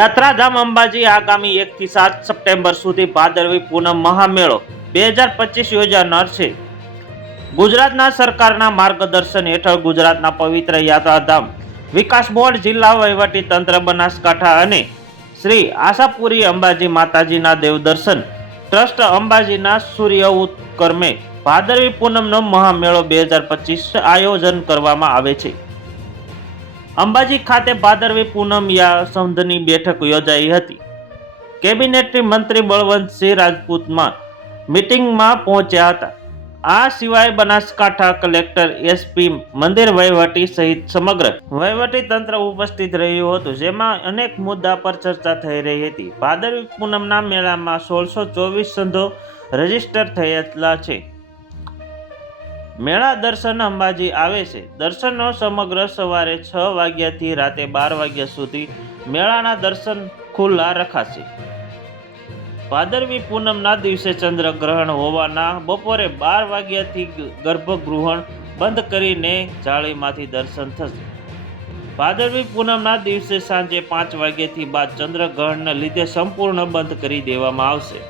યાત્રાધામ અંબાજી આગામી એકથી સાત સપ્ટેમ્બર સુધી ભાદરવી પૂનમ મહામેળો બે હજાર પચીસ યોજાનાર છે. ગુજરાતના સરકારના માર્ગદર્શન હેઠળ ગુજરાતના પવિત્ર યાત્રાધામ, વિકાસ બોર્ડ, જિલ્લા વહીવટી તંત્ર, બનાસકાંઠા અને શ્રી આશાપુરી અંબાજી માતાજીના દેવદર્શન ટ્રસ્ટ અંબાજીના સૂર્ય ઉત્કર્મે ભાદરવી પૂનમનો મહામેળો બે હજાર પચીસ આયોજન કરવામાં આવે છે. અંબાજી ખાતે ભાદરવી પૂનમ યા સંધની બેઠક યોજાઈ હતી. કેબિનેટની મંત્રી બળવંતસિંહ રાજપૂતમાં મિટિંગમાં પહોંચ્યા હતા. આ સિવાય બનાસકાંઠા કલેક્ટર એસપી મંદિર વહીવટી સહિત સમગ્ર વહીવટી તંત્ર ઉપસ્થિત રહ્યું હતું, જેમાં અનેક મુદ્દા પર ચર્ચા થઈ રહી હતી. ભાદરવી પૂનમના મેળામાં સોળસો ચોવીસ સંધો રજિસ્ટર થયેલા છે. મેળા દર્શન અંબાજી આવે છે. દર્શનનો સમગ્ર સવારે છ વાગ્યાથી રાતે બાર વાગ્યા સુધી મેળાના દર્શન ખુલ્લા રખાશે. ભાદરવી પૂનમના દિવસે ચંદ્રગ્રહણ હોવાના બપોરે બાર વાગ્યાથી ગર્ભગૃહણ બંધ કરીને જાળીમાંથી દર્શન થશે. ભાદરવી પૂનમના દિવસે સાંજે પાંચ વાગ્યાથી બાદ ચંદ્રગ્રહણને લીધે સંપૂર્ણ બંધ કરી દેવામાં આવશે.